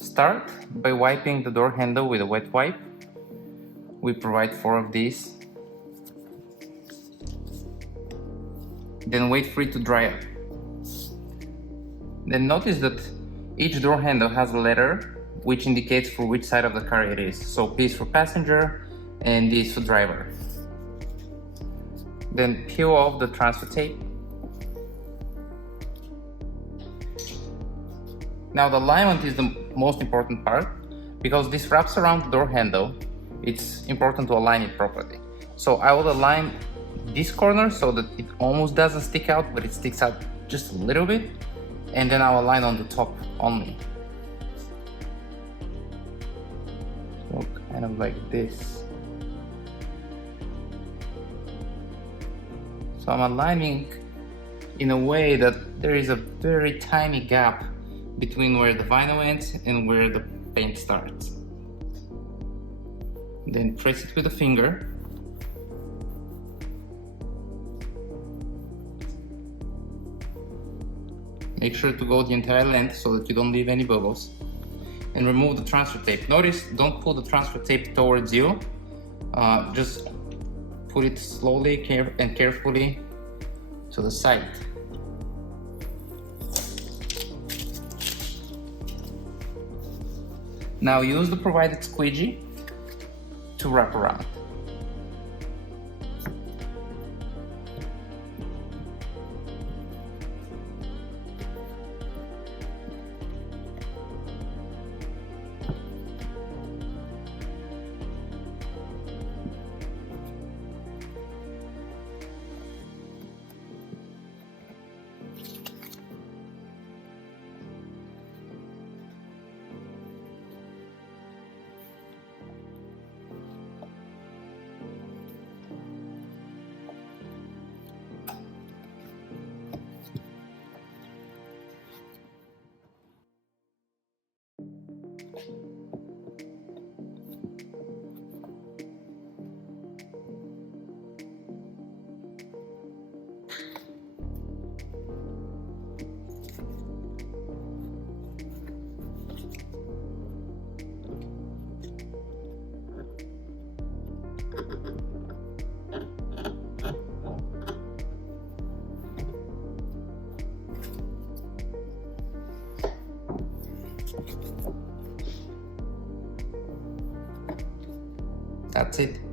Start by wiping the door handle with a wet wipe. We provide 4 of these. Then wait for it to dry up. Then notice that each door handle has a letter which indicates for which side of the car it is. So P is for passenger and D is for driver. Then peel off the transfer tape. Now the alignment is the most important part because this wraps around the door handle. It's important to align it properly. So I will align this corner so that it almost doesn't stick out, but it sticks out just a little bit. And then I'll align on the top only. So kind of like this. So I'm aligning in a way that there is a very tiny gap between where the vinyl ends and where the paint starts. Then press it with a finger. Make sure to go the entire length so that you don't leave any bubbles. And remove the transfer tape. Notice, don't pull the transfer tape towards you. Just put it slowly and carefully to the side. Now use the provided squeegee to wrap around. That's it.